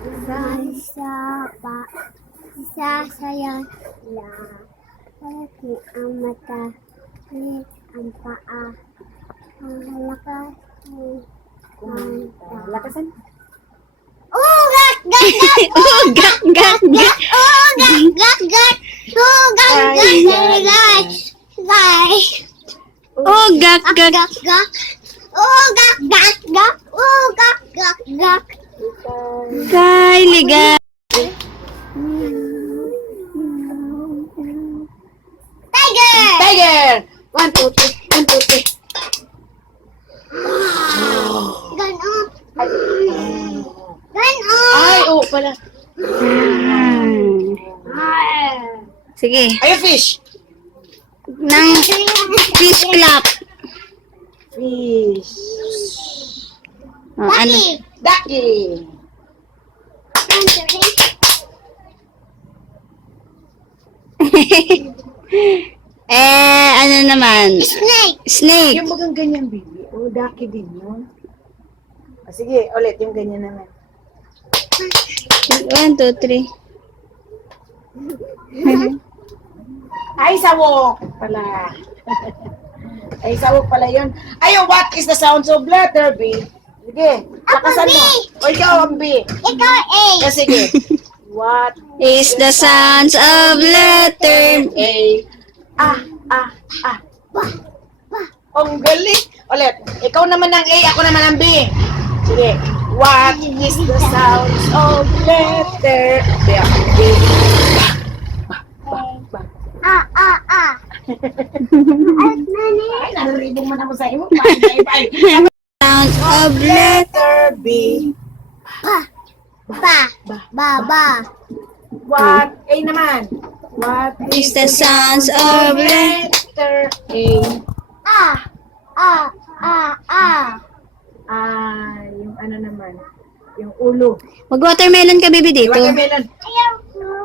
Sasaba, sasayaw na. Malaki ang mata, liit ang paa. Ang lakas ng mata. Lakasan. Oh, gak, gak, gak! Oh, gak, gak, gak. Oh, gak, gak, gak! Oh, gak, gak, gak, gak! Bye! Oh, gak, gak. Gak, gak! Oh, gak, gak, gak! Oh, gak, gak, gak! Kylie, gak. Tiger! Tiger! 1, 2, 3. 1, 2, 3. Ganon. Ganon. Ay, oo pala. Sige. Ay, fish. Nang fish clap. Fish. Oh, ano? Ducky. Ano naman? Snake. Snake. Yung bagang ganyan, baby. Oh, ducky din yun. Ah, sige, ulit yung ganyan naman. 1, 2, 3. Ay, sawok pala. Ay, sawok pala yun. Ay, what is the sound of letter B? Sige, lakasan mo. O, ikaw ang B. Ikaw A. Ah, sige. What Is the sounds of letter A? Ah. Ang galing. Ulit. Ikaw naman ang A, ako naman ang B. Sige. What is the sounds of letter B? A. Ay, nani. Ay, naririnig mo na mo sa imo. Bye. sounds of Letter B. Ba. What? A naman. What is the sounds of letter A? Yung ano naman. Yung ulo. Mag-watermelon ka, baby, dito. Watermelon.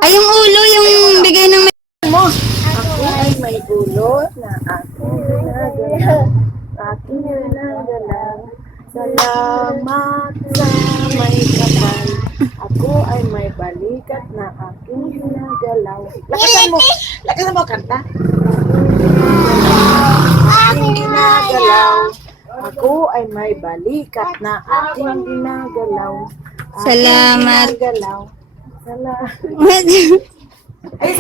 Ay, yung ulo, yung bigay ng... Mo. Ako ay may ulo na aking ginagalaw. Aking ginagalaw. Salamat sa may kapal. Ako ay may balikat na aking ginagalaw. Lakasan mo. Lakasan mo kanta. Aking ginagalaw. Ako ay may balikat na aking ginagalaw. Aking Salamat. ginagalaw. Salamat. What? Ay,